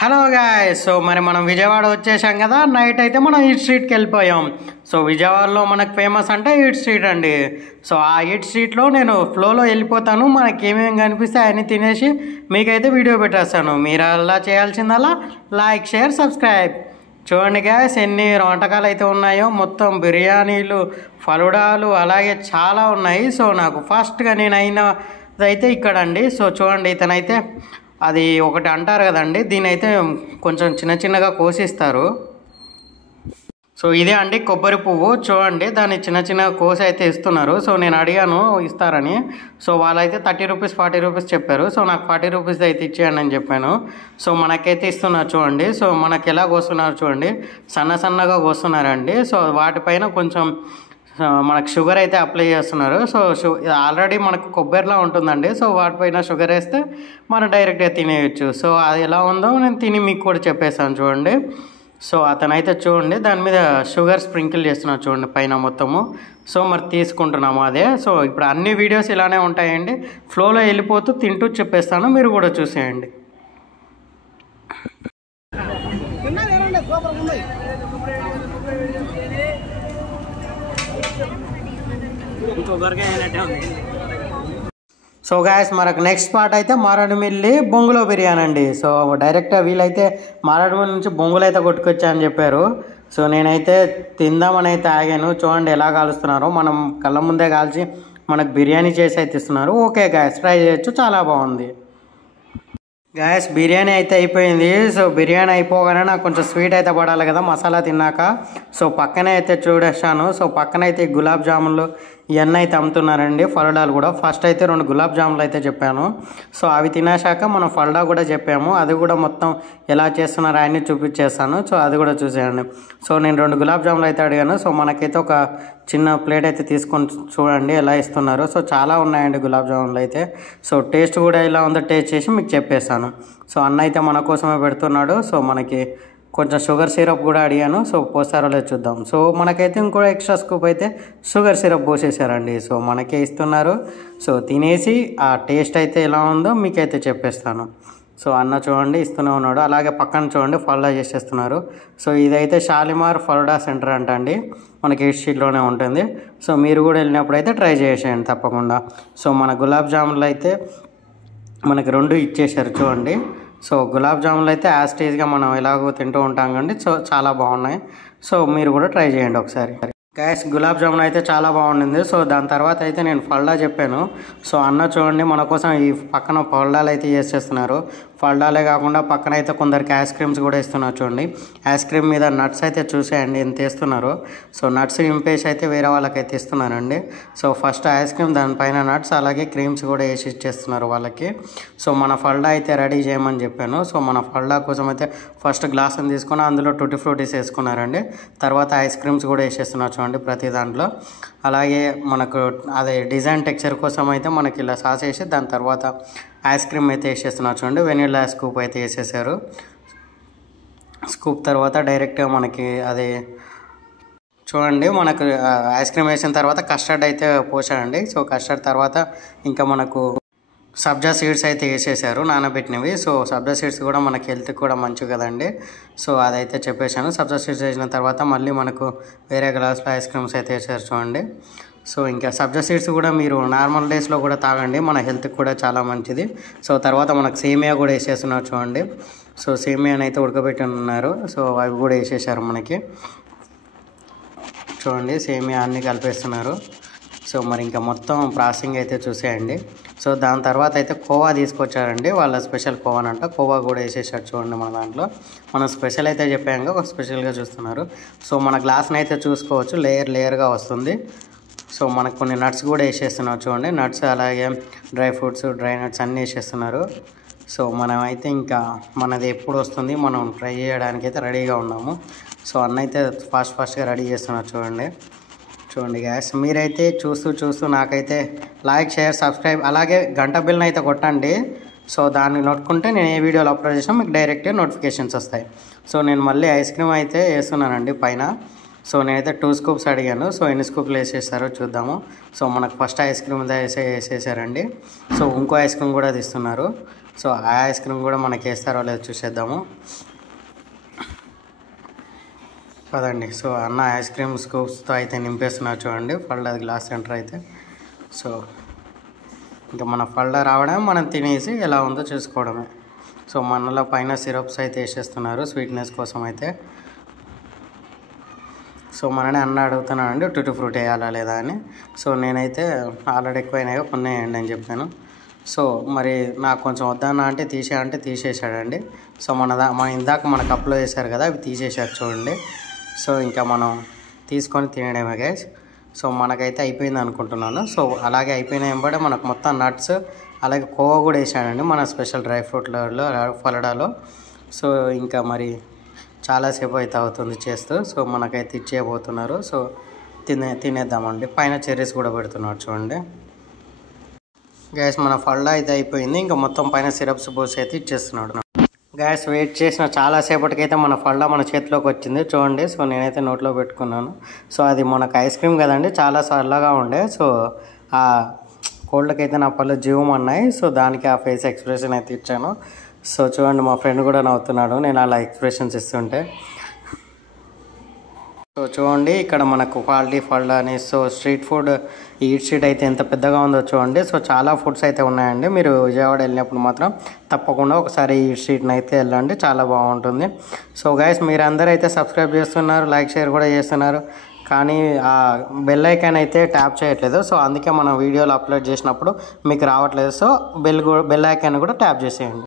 Hello guys. So మరి మనం విజయవాడ వచ్చేసాం కదా. నైట్ అయితే మనం ఈట్ స్ట్రీట్కి వెళ్ళిపోయాం. సో విజయవాడలో మనకు ఫేమస్ అంటే ఈట్ స్ట్రీట్ అండి. సో ఆ ఈట్ స్ట్రీట్లో నేను ఫ్లోలో వెళ్ళిపోతాను. మనకి ఏమేమి కనిపిస్తే అవన్నీ తినేసి మీకైతే వీడియో పెట్టేస్తాను. మీరు అలా చేయాల్సిందల్లా లైక్, షేర్, సబ్స్క్రైబ్. చూడండి గ్యాస్ ఎన్ని వంటకాలు అయితే ఉన్నాయో. మొత్తం బిర్యానీలు, ఫలుడాలు అలాగే చాలా ఉన్నాయి. సో నాకు ఫస్ట్గా నేను అయినదైతే ఇక్కడ అండి. సో చూడండి, ఇతనైతే అది ఒకటి అంటారు కదండి, దీని అయితే కొంచెం చిన్న చిన్నగా కోసిస్తారు. సో ఇదే అండి కొబ్బరి పువ్వు. చూడండి, దాన్ని చిన్న చిన్న కోసి అయితే ఇస్తున్నారు. సో నేను అడిగాను ఇస్తారని. సో వాళ్ళైతే 30 రూపీస్ 40 రూపీస్ చెప్పారు. సో నాకు 40 రూపీస్ అయితే ఇచ్చేయండి అని చెప్పాను. సో మనకైతే ఇస్తున్నారు చూడండి. సో మనకి ఎలా కోస్తున్నారు చూడండి, సన్న సన్నగా కోస్తున్నారండి. సో వాటిపైన కొంచెం మనకు షుగర్ అయితే అప్లై చేస్తున్నారు. సో ఆల్రెడీ మనకు కొబ్బరిలా ఉంటుందండి. సో వాటిపైన షుగర్ వేస్తే మనం డైరెక్ట్గా తినేయచ్చు. సో అది ఎలా ఉందో నేను తిని మీకు కూడా చెప్పేస్తాను చూడండి. సో అతనైతే చూడండి దాని మీద షుగర్ స్ప్రింకిల్ చేస్తున్నాడు చూడండి పైన మొత్తము. సో మరి తీసుకుంటున్నాము అదే. సో ఇప్పుడు అన్ని వీడియోస్ ఇలానే ఉంటాయండి. ఫ్లోలో వెళ్ళిపోతూ తింటూ చెప్పేస్తాను, మీరు కూడా చూసేయండి. సో గాయస్ మనకు నెక్స్ట్ స్పాట్ అయితే మారేడుమిల్లి బొంగులో బిర్యానీ అండి. సో డైరెక్ట్గా వీళ్ళైతే మారేడుమిల్లి నుంచి బొంగులు అయితే కొట్టుకొచ్చా అని చెప్పారు. సో నేనైతే తిందామని అయితే ఆగాను. చూడండి ఎలా కాలుస్తున్నారో, మనం కళ్ళ ముందే కాల్చి మనకు బిర్యానీ చేసి అయితే ఇస్తున్నారు. ఓకే గాయస్, ట్రై చేయొచ్చు, చాలా బాగుంది. గాయస్ బిర్యానీ అయితే అయిపోయింది. సో బిర్యానీ అయిపోగానే నాకు కొంచెం స్వీట్ అయితే పడాలి కదా మసాలా తిన్నాక. సో పక్కనే అయితే చూడేసాను. సో పక్కన అయితే గులాబ్ జామున్లు ఇవన్నీ అయితే అమ్ముతున్నారండి. ఫలుడాలు కూడా. ఫస్ట్ అయితే 2 గులాబ్ జామున్లు అయితే చెప్పాను. సో అవి తినేసాక మనం ఫలుడా కూడా చెప్పాము. అది కూడా మొత్తం ఎలా చేస్తున్నారో అన్నీ చూపించేస్తాను. సో అది కూడా చూసేయండి. సో నేను 2 గులాబ్ జామున్లు అయితే అడిగాను. సో మనకైతే ఒక చిన్న ప్లేట్ అయితే తీసుకొని చూడండి ఎలా ఇస్తున్నారు. సో చాలా ఉన్నాయండి గులాబ్ జామున్లు అయితే. సో టేస్ట్ కూడా ఎలా ఉందో టేస్ట్ చేసి మీకు చెప్పేస్తాను. సో అన్న అయితే మన కోసమే పెడుతున్నాడు. సో మనకి కొంచెం షుగర్ సిరప్ కూడా అడిగాను. సో పోస్తారో లేదు చూద్దాం. సో మనకైతే ఇంకో ఎక్స్ట్రా స్కూప్ అయితే షుగర్ సిరప్ పోసేసారండి. సో మనకే ఇస్తున్నారు. సో తినేసి ఆ టేస్ట్ అయితే ఎలా ఉందో మీకైతే చెప్పేస్తాను. సో అన్న చూడండి ఇస్తూనే ఉన్నాడు. అలాగే పక్కన చూడండి ఫలుడా చేసేస్తున్నారు. సో ఇదైతే షాలిమార్ ఫలుడా సెంటర్ అంట అండి. మనకి ఈట్ స్ట్రీట్లోనే ఉంటుంది. సో మీరు కూడా వెళ్ళినప్పుడు అయితే ట్రై చేసేయండి తప్పకుండా. సో మన గులాబ్ జామున్లు అయితే మనకి 2 ఇచ్చేసారు చూడండి. సో గులాబ్ జామున్లు అయితే యాజ్ టీజ్గా మనం ఎలాగో తింటూ ఉంటాం కండి. సో చాలా బాగున్నాయి. సో మీరు కూడా ట్రై చేయండి ఒకసారి. గ్యాస్ గులాబ్ జామున్ అయితే చాలా బాగుండింది. సో దాని తర్వాత అయితే నేను ఫల్డా చెప్పాను. సో అన్న చూడండి మన కోసం ఈ పక్కన ఫల్డాలు అయితే చేసేస్తున్నారు. ఫల్డాలే కాకుండా పక్కన అయితే కొందరికి ఐస్ క్రీమ్స్ కూడా ఇస్తున్నారు చూడండి. ఐస్ క్రీమ్ మీద నట్స్ అయితే చూసేయండి ఎంత వేస్తున్నారు. సో నట్స్ ఇంపేసి అయితే వేరే వాళ్ళకైతే ఇస్తున్నారండి. సో ఫస్ట్ ఐస్ క్రీమ్, దానిపైన నట్స్ అలాగే క్రీమ్స్ కూడా వేసి ఇచ్చేస్తున్నారు వాళ్ళకి. సో మన ఫల్డా అయితే రెడీ చేయమని చెప్పాను. సో మన ఫల్డా కోసం అయితే ఫస్ట్ గ్లాసుని తీసుకొని అందులో టూటీ ఫ్రూటీస్ వేసుకున్నారండి. తర్వాత ఐస్ క్రీమ్స్ కూడా వేసేస్తున్నారు చూడండి ప్రతి దాంట్లో. అలాగే మనకు అదే డిజైన్ టెక్స్చర్ కోసం అయితే మనకి ఇలా సాస్ వేసి దాని తర్వాత ఐస్ క్రీమ్ అయితే వేసేస్తున్నారు చూడండి. వెనిలా స్కూప్ అయితే వేసేసారు. స్కూప్ తర్వాత డైరెక్ట్గా మనకి అదే చూడండి మనకు ఐస్ క్రీమ్ వేసిన తర్వాత కస్టర్డ్ అయితే పోసాడండి. సో కస్టర్డ్ తర్వాత ఇంకా మనకు సబ్జా సీడ్స్ అయితే వేసేసారు నానబెట్టినవి. సో సబ్జా సీడ్స్ కూడా మనకి హెల్త్కి కూడా మంచిది కదండి. సో అదైతే చెప్పేశాను. సబ్జా సీడ్స్ వేసిన తర్వాత మళ్ళీ మనకు వేరే గ్లాస్లో ఐస్ క్రీమ్స్ అయితే వేసారు చూడండి. సో ఇంకా సబ్జా సీడ్స్ కూడా మీరు నార్మల్ డేస్లో కూడా తాగండి, మన హెల్త్కి కూడా చాలా మంచిది. సో తర్వాత మనకు సేమియా కూడా వేసేస్తున్నారు చూడండి. సో సేమియాని అయితే ఉడకబెట్టి ఉన్నారు. సో అవి కూడా వేసేసారు మనకి చూడండి. సేమియా అన్నీ కలిపేస్తున్నారు. సో మరి ఇంకా మొత్తం ప్రాసెసింగ్ అయితే చూసేయండి. సో దాని తర్వాత అయితే కోవా తీసుకొచ్చారండి. వాళ్ళ స్పెషల్ కోవానంట. కోవా కూడా వేసేసారు చూడండి మన దాంట్లో. మనం స్పెషల్ అయితే చెప్పాక ఒక స్పెషల్గా చూస్తున్నారు. సో మన గ్లాస్ని అయితే చూసుకోవచ్చు, లేయర్ లేయర్గా వస్తుంది. సో మనకు కొన్ని నట్స్ కూడా వేసేస్తున్నారు చూడండి. నట్స్ అలాగే డ్రై ఫ్రూట్స్, డ్రై నట్స్ అన్నీ వేసేస్తున్నారు. సో మనం అయితే ఇంకా మనది ఎప్పుడు వస్తుంది మనం ట్రై చేయడానికి అయితే రెడీగా ఉన్నాము. సో అన్న అయితే ఫాస్ట్గా రెడీ చేస్తున్నారు చూడండి. చూడండి గ్యాస్ మీరైతే చూస్తూ నాకైతే లైక్, షేర్, సబ్స్క్రైబ్ అలాగే గంట బిల్ని అయితే కొట్టండి. సో దాన్ని నొట్టుకుంటే నేను ఏ వీడియోలో అప్లోడ్ చేసినా మీకు డైరెక్ట్గా నోటిఫికేషన్స్ వస్తాయి. సో నేను మళ్ళీ ఐస్ క్రీమ్ అయితే వేస్తున్నానండి పైన. సో నేనైతే 2 స్కూప్స్ అడిగాను. సో ఎన్ని స్కూప్లు వేసేసారో చూద్దాము. సో మనకు ఫస్ట్ ఐస్ క్రీమ్ వేసేసారండి. సో ఇంకో ఐస్ క్రీమ్ కూడా తీస్తున్నారు. సో ఆ ఐస్ క్రీమ్ కూడా మనకి వేస్తారో లేదో చూసేద్దాము. పదండి. సో అన్న ఐస్ క్రీమ్ స్కూప్స్తో అయితే నింపేస్తున్నారు చూడండి ఫల్డా గ్లాస్ సెంటర్ అయితే. సో ఇంకా మన ఫల్డా రావడం మనం తినేసి ఎలా ఉందో చూసుకోవడమే. సో మనలో పైన సిరప్స్ అయితే వేసేస్తున్నారు స్వీట్నెస్ కోసం అయితే. సో మననే అన్న అడుగుతున్నానండి టూటీ ఫ్రూట్ వేయాలా లేదా అని. సో నేనైతే ఆల్రెడీ ఎక్కువైనాయో కొన్ని వేయండి అని చెప్పాను. సో మరి నాకు కొంచెం వద్దన్నా అంటే తీసేసాడండి. సో మన ఇందాక మన కప్లో వేసారు కదా అవి తీసేసారు చూడండి. సో ఇంకా మనం తీసుకొని తినడమే గైస్. సో మనకైతే అయిపోయింది అనుకుంటున్నాను. సో అలాగే అయిపోయిన వెంబడే మనకు మొత్తం నట్స్ అలాగే కోవా కూడా వేసాడండి మన స్పెషల్ డ్రై ఫ్రూట్లలో ఫలడాలో. సో ఇంకా మరి చాలాసేపు అయితే అవుతుంది చేస్తూ. సో మనకైతే ఇచ్చేయబోతున్నారు. సో తినేద్దామండి. పైన చెర్రీస్ కూడా పెడుతున్నారు చూడండి గైస్. మన ఫల్డా అయితే అయిపోయింది. ఇంకా మొత్తం పైన సిరప్స్ పోసి అయితే ఇచ్చేస్తున్నాడు గైస్. వెయిట్ చేసిన చాలాసేపటికైతే మన ఫల్డా మన చేతిలోకి వచ్చింది చూడండి. సో నేనైతే నోట్లో పెట్టుకున్నాను. సో అది మనకు ఐస్ క్రీమ్ కదండి, చాలా చల్లగా ఉండే. సో ఆ కోల్డ్కి అయితే నా పళ్ళు జీవం అన్నాయి. సో దానికి ఆ ఫేస్ ఎక్స్ప్రెషన్ అయితే ఇచ్చాను. సో చూడండి మా ఫ్రెండ్ కూడా నవ్వుతున్నాడు నేను అలా ఎక్స్ప్రెషన్స్ ఇస్తుంటే. సో చూడండి ఇక్కడ మనకు క్వాలిటీ ఫల్డా అని. So street food eat street అయితే ఎంత పెద్దగా ఉందో చూడండి. సో చాలా ఫుడ్స్ అయితే ఉన్నాయండి. మీరు విజయవాడ వెళ్ళినప్పుడు మాత్రం తప్పకుండా ఒకసారి ఈట్ స్ట్రీట్ని అయితే వెళ్ళండి, చాలా బాగుంటుంది. సో గైస్ మీరందరూ అయితే సబ్స్క్రైబ్ చేస్తున్నారు, లైక్ షేర్ కూడా చేస్తున్నారు, కానీ ఆ బెల్ ఐకాన్ అయితే ట్యాప్ చేయట్లేదు. సో అందుకే మనం వీడియోలు అప్లోడ్ చేసినప్పుడు మీకు రావట్లేదు. సో బెల్ ఐకాన్ కూడా ట్యాప్ చేసేయండి.